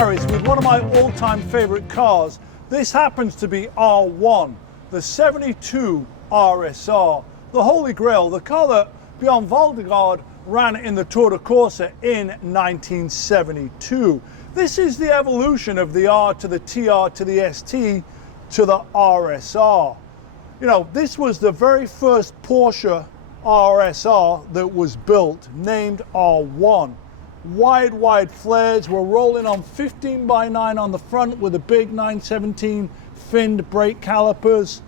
Paris with one of my all-time favorite cars. This happens to be R1, the 72 RSR, the Holy Grail, the car that Bjorn Valdegaard ran in the Tour de Corsa in 1972. This is the evolution of the R to the TR to the ST to the RSR. You know, this was the very first Porsche Rsr that was built, named R1. Wide flares. We're rolling on 15x9 on the front with a big 917 finned brake calipers,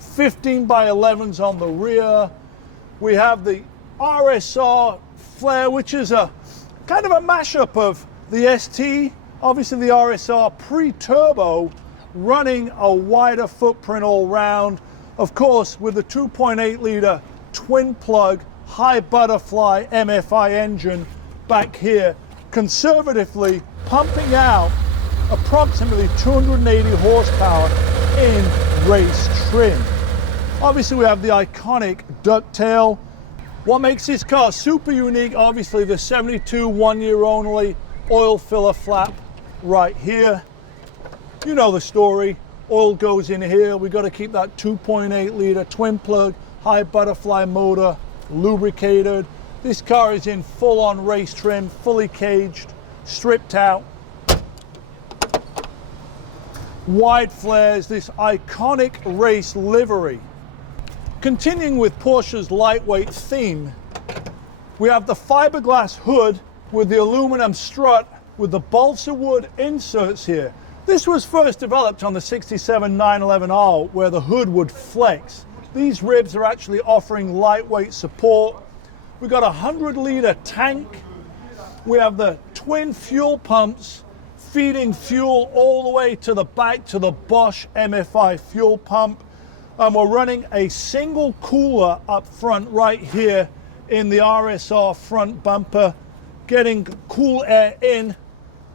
15x11s on the rear. We have the RSR flare, which is a kind of a mashup of the ST, obviously the RSR pre-turbo, running a wider footprint all round, of course with the 2.8 litre twin plug high butterfly MFI engine back here, conservatively pumping out approximately 280 horsepower in race trim. Obviously we have the iconic ducktail. What makes this car super unique, obviously the 72 1-year only oil filler flap right here. You know the story, oil goes in here. We got to keep that 2.8 litre twin plug high butterfly motor lubricated. This car is in full-on race trim, fully caged, stripped out. Wide flares, this iconic race livery. Continuing with Porsche's lightweight theme, we have the fiberglass hood with the aluminum strut with the balsa wood inserts here. This was first developed on the 67 911R where the hood would flex. These ribs are actually offering lightweight support. We've got a 100-litre tank. We have the twin fuel pumps feeding fuel all the way to the back to the Bosch MFI fuel pump. And we're running a single cooler up front right here in the RSR front bumper, getting cool air in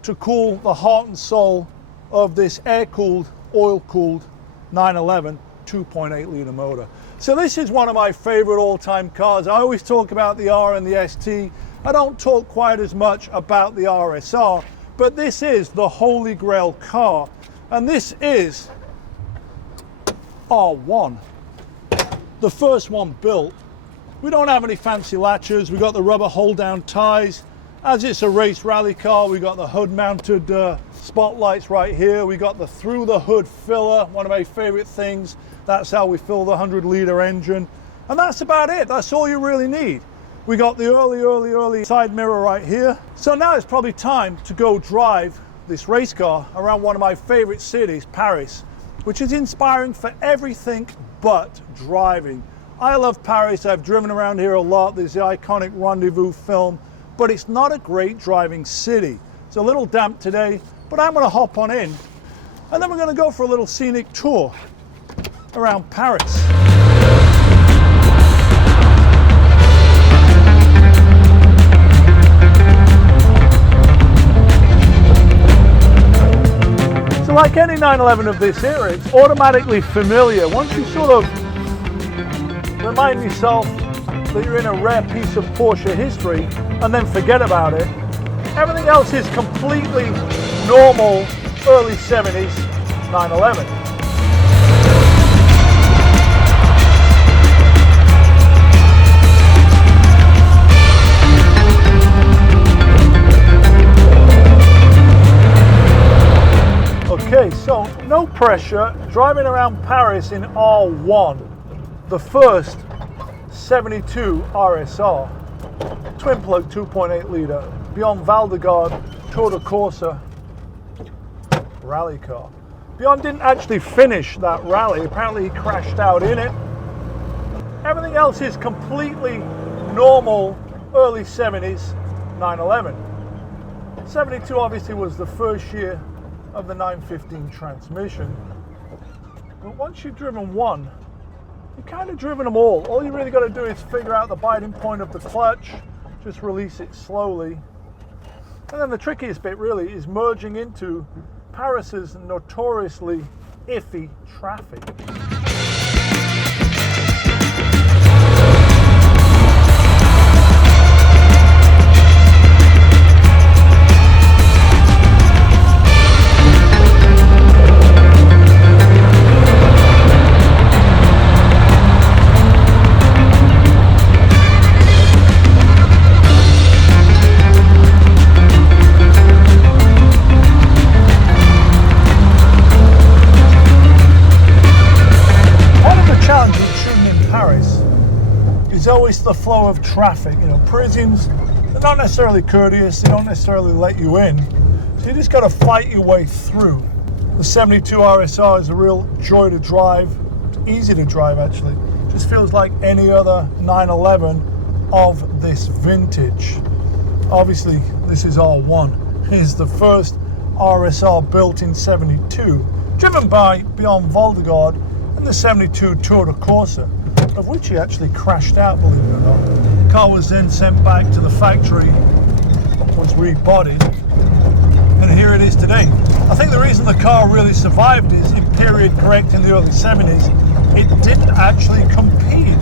to cool the heart and soul of this air-cooled, oil-cooled 911 2.8 litre motor. So this is one of my favorite all-time cars. I always talk about the R and the ST. I don't talk quite as much about the RSR, but this is the Holy Grail car. And this is R1, the first one built. We don't have any fancy latches. We got the rubber hold-down ties. As it's a race rally car, we got the hood-mounted spotlights right here. We got the through-the-hood filler, one of my favorite things. That's how we fill the 100-litre engine. And that's about it. That's all you really need. We got the early side mirror right here. So now it's probably time to go drive this race car around one of my favorite cities, Paris, which is inspiring for everything but driving. I love Paris. I've driven around here a lot. There's the iconic Rendezvous film, but it's not a great driving city. It's a little damp today, but I'm gonna hop on in and then we're gonna go for a little scenic tour around Paris. So like any 911 of this era, it's automatically familiar. Once you sort of remind yourself that you're in a rare piece of Porsche history and then forget about it, everything else is completely normal early 70s 911. Okay, so no pressure, driving around Paris in R1, the first 72 RSR, twin plug 2.8 litre, Bjorn Valdegaard Tour de Corsa rally car. Bjorn didn't actually finish that rally, apparently he crashed out in it. Everything else is completely normal early 70s 911. 72 obviously was the first year of the 915 transmission, but once you've driven one, you've kind of driven them all. All you really got to do is figure out the biting point of the clutch, just release it slowly, and then the trickiest bit really is merging into Paris's notoriously iffy traffic. there's always the flow of traffic. You know, Parisians, they're not necessarily courteous, they don't necessarily let you in, so you just got to fight your way through. The 72 RSR is a real joy to drive. It's easy to drive, actually. Just feels like any other 911 of this vintage. Obviously, this is R1. It's the first RSR built in 72, driven by Bjorn Voldegard in the 72 Tour de Corsa, of which he actually crashed out, believe it or not. The car was then sent back to the factory, was rebodied, and here it is today. I think the reason the car really survived is, in period correct, in the early 70s, it didn't actually compete.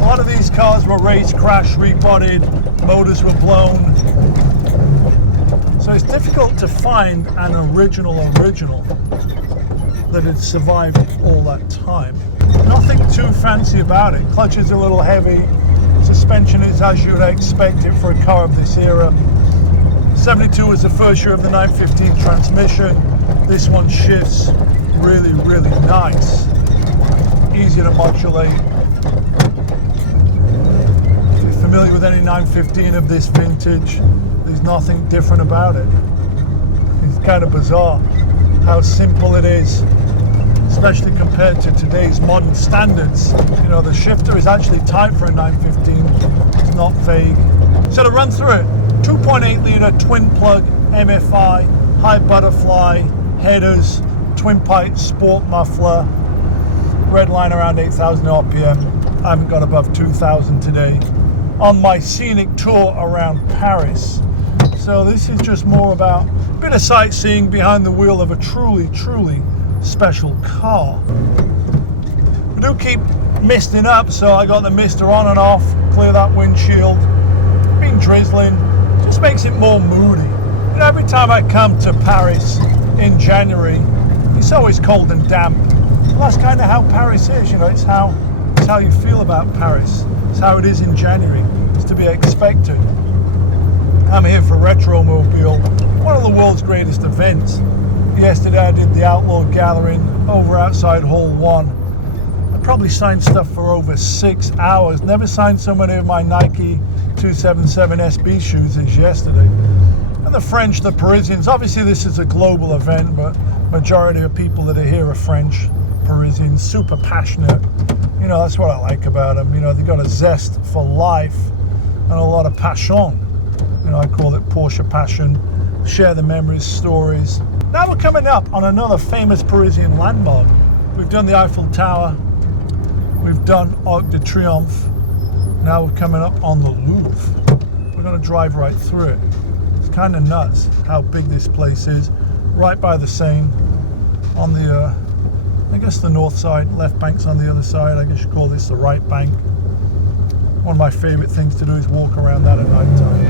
A lot of these cars were race crashed, rebodied, motors were blown. So it's difficult to find an original that had survived all that time. Nothing too fancy about it. Clutch is a little heavy. Suspension is as you would expect it for a car of this era. 72 was the first year of the 915 transmission. This one shifts really, really nice. Easy to modulate. If you're familiar with any 915 of this vintage, there's nothing different about it. It's kind of bizarre how simple it is, especially compared to today's modern standards. You know, the shifter is actually tight for a 915. It's not vague. So to run through it, 2.8 litre twin plug MFI, high butterfly, headers, twin pipe sport muffler, red line around 8,000 RPM. I haven't got above 2,000 today. On my scenic tour around Paris. So this is just more about a bit of sightseeing behind the wheel of a truly, truly special car. We do keep misting up, so I got the mister on and off, clear that windshield. Been drizzling, just makes it more moody. You know, every time I come to Paris in January, it's always cold and damp. Well, that's kind of how Paris is, you know, it's how you feel about Paris. It's how it is in January. It's to be expected. I'm here for Retromobile, one of the world's greatest events. Yesterday I did the Outlaw Gathering over outside Hall 1. I probably signed stuff for over 6 hours. Never signed so many of my Nike 277 SB shoes as yesterday. And the French, the Parisians, obviously this is a global event, but majority of people that are here are French, Parisians, super passionate. You know, that's what I like about them. You know, they've got a zest for life and a lot of passion. You know, I call it Porsche passion. Share the memories, stories. Now we're coming up on another famous Parisian landmark. We've done the Eiffel Tower. We've done Arc de Triomphe. Now we're coming up on the Louvre. We're going to drive right through it. It's kind of nuts how big this place is. Right by the Seine, on the, I guess the north side. Left bank's on the other side. I guess you call this the right bank. One of my favorite things to do is walk around that at night time.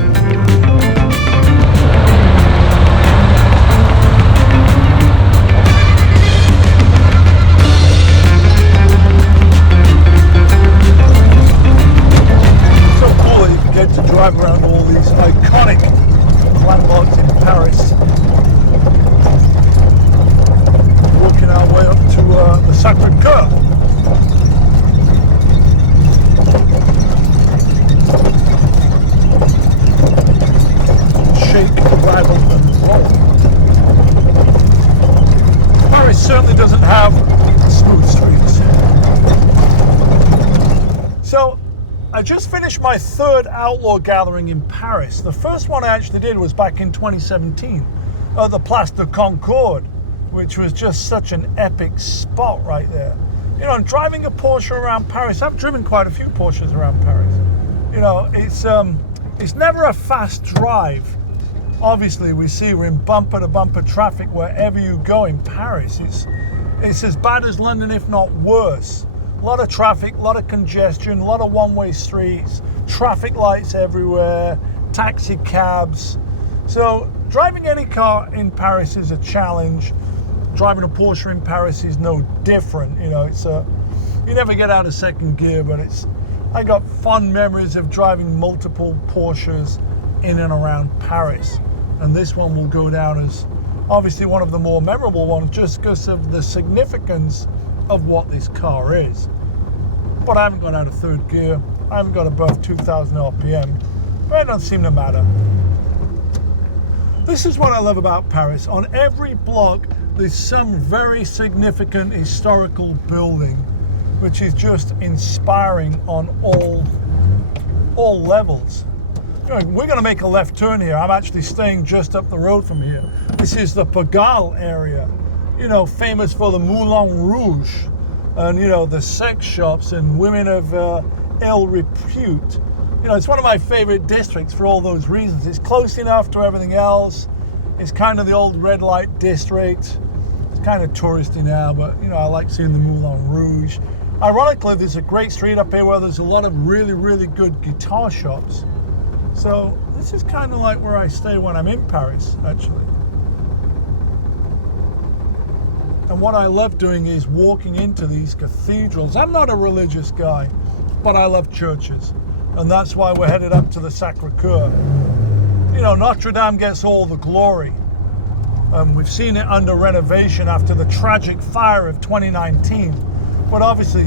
So cool that you can get to drive around all these iconic landmarks in Paris. Working our way up to the Sacré-Cœur. Shake, rattle and roll. Paris certainly doesn't have smooth streets. So I just finished my third Outlaw Gathering in Paris. The first one I actually did was back in 2017 at the Place de Concorde, which was just such an epic spot right there. You know, driving a Porsche around Paris, I've driven quite a few Porsches around Paris. You know, it's never a fast drive. Obviously, we're in bumper-to-bumper traffic wherever you go in Paris. It's as bad as London, if not worse. A lot of traffic, a lot of congestion, a lot of one-way streets, traffic lights everywhere, taxi cabs. So driving any car in Paris is a challenge. Driving a Porsche in Paris is no different. You know, you never get out of second gear, but I got fond memories of driving multiple Porsches in and around Paris. And this one will go down as obviously one of the more memorable ones just because of the significance of what this car is. But I haven't gone out of third gear. I haven't got above 2,000 RPM, but it doesn't seem to matter. This is what I love about Paris. On every block, there's some very significant historical building, which is just inspiring on all levels. We're going to make a left turn here. I'm actually staying just up the road from here. This is the Pigalle area, you know, famous for the Moulin Rouge and, you know, the sex shops and women of ill repute. You know, it's one of my favorite districts for all those reasons. It's close enough to everything else. It's kind of the old red light district. It's kind of touristy now, but, you know, I like seeing the Moulin Rouge. Ironically, there's a great street up here where there's a lot of really, really good guitar shops. So this is kind of like where I stay when I'm in Paris, actually. And what I love doing is walking into these cathedrals. I'm not a religious guy, but I love churches. And that's why we're headed up to the Sacré-Cœur. You know, Notre Dame gets all the glory. We've seen it under renovation after the tragic fire of 2019. But obviously,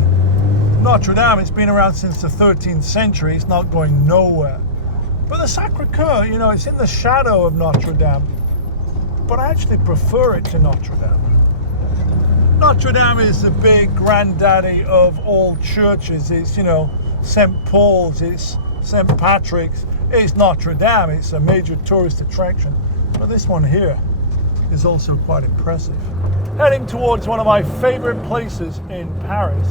Notre Dame, it's been around since the 13th century. It's not going nowhere. But the Sacré-Cœur, you know, it's in the shadow of Notre Dame. But I actually prefer it to Notre Dame. Notre Dame is the big granddaddy of all churches. It's, you know, St. Paul's, it's St. Patrick's, it's Notre Dame. It's a major tourist attraction. But this one here is also quite impressive. Heading towards one of my favorite places in Paris,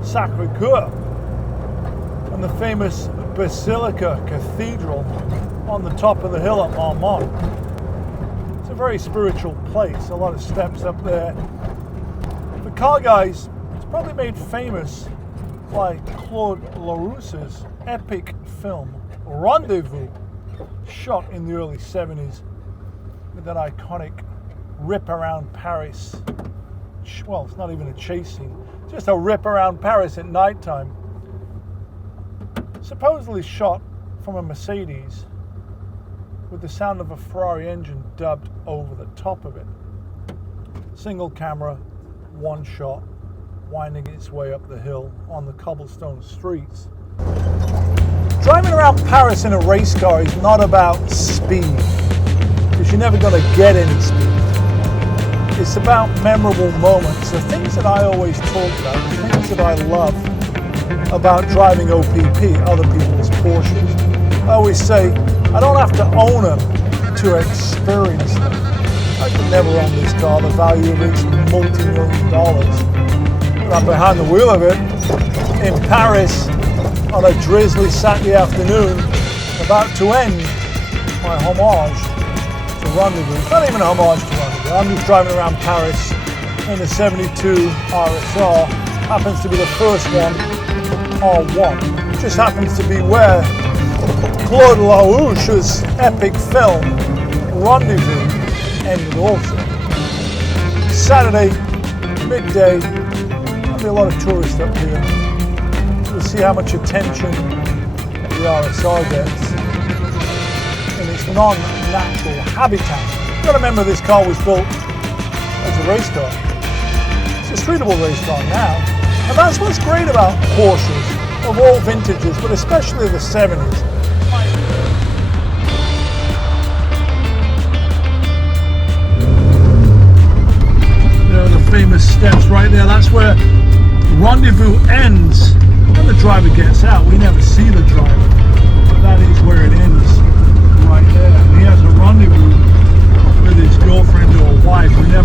Sacré-Cœur, and the famous Basilica Cathedral on the top of the hill at Marmont. It's a very spiritual place, a lot of steps up there. The car guys, it's probably made famous by Claude Lerousse's epic film Rendezvous, shot in the early 70s with that iconic rip around Paris. Well, it's not even a chase scene, just a rip around Paris at nighttime. Supposedly shot from a Mercedes with the sound of a Ferrari engine dubbed over the top of it. Single camera, one shot, winding its way up the hill on the cobblestone streets. Driving around Paris in a race car is not about speed, because you're never going to get any speed. It's about memorable moments, the things that I always talk about, the things that I love about driving OPP, other people's Porsches. I always say, I don't have to own them to experience them. I could never own this car, the value of it's multi-million dollars. But I'm behind the wheel of it in Paris on a drizzly Saturday afternoon, about to end my homage to Rendezvous. It's not even a homage to Rendezvous. I'm just driving around Paris in the 72 RSR. Happens to be the first one, R1. It just happens to be where Claude Lerousse's epic film Rendezvous ended also. Saturday, midday, there'll be a lot of tourists up here. We'll see how much attention the RSR gets in its non-natural habitat. You've got to remember this car was built as a race car. It's a streetable race car now. And that's what's great about Porsches of all vintages, but especially the 70s. There are the famous steps right there. That's where Rendezvous ends. When the driver gets out, we never see the driver, but that is where it ends, right there. And he has a rendezvous with his girlfriend or wife. We never